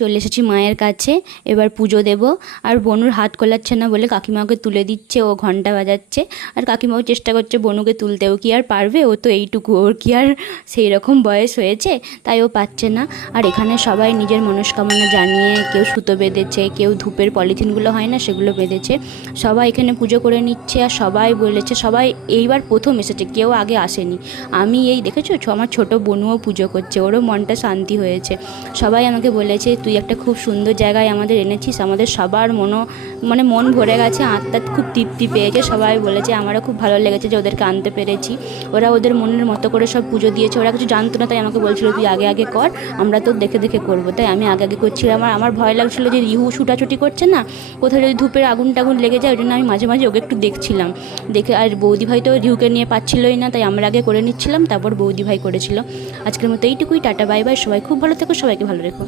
চলে এসেছি মায়ের কাছে, এবার পুজো দেব। আর বনুর হাত কোলাচ্ছে না বলে কাকিমাকে তুলে দিচ্ছে, ও ঘন্টা বাজাচ্ছে। আর কাকিমাও চেষ্টা করছে বনুকে তুলতে, ও কি আর পারবে, ও তো এইটুকু, ওর কি আর সেই রকম বয়স হয়েছে, তাই ও পাচ্ছে না। আর এখানে সবাই নিজের মনস্কামনা জানিয়ে, কেউ সুতো বেঁধেছে, কেউ ধূপের পলিথিনগুলো হয় না সেগুলো বেঁধেছে। সবাই এখানে পুজো করে নিচ্ছে। আর সবাই বলেছে, সবাই এইবার প্রথম এসেছে, কেউ আগে আসেনি। আমি এই দেখেছো, আমার ছোট বনুও পুজো করছে, ওরও মনটা শান্তি হয়েছে। সবাই আমাকে বলেছে, তুই একটা খুব সুন্দর জায়গায় আমাদের এনেছিস, আমাদের সবার মন ভরে গেছে, আত্মা খুব তৃপ্তি পেয়েছে। সবাই বলেছে, আমারও খুব ভালো লেগেছে যে ওদেরকে আনতে পেরেছি। ওরা ওদের মনের মতো করে সব পুজো দিয়েছে, ওরা কিছু জানতো না, তাই আমাকে বলছিল তুই আগে আগে কর, আমরা তো দেখে দেখে করবো। তাই আমি আগে আগে করছিলাম। আমার ভয় লাগছিলো যে রিহু ছুটাছুটি করছে না, কোথাও যদি ধূপের আগুন টাগুন লেগে যায়, ওই জন্য আমি মাঝে মাঝে ওকে একটু দেখছিলাম। দেখে আর বৌদিভাই তো রিহুকে নিয়ে পাচ্ছিলই না, তাই আমরা আগে করে নিচ্ছিলাম, তারপর বৌদিভাই করেছিল। আজকের মতো এইটুকুই, টাটা বাই বাই। সবাই খুব ভালো থেকো, সবাইকে ভালো রেখো।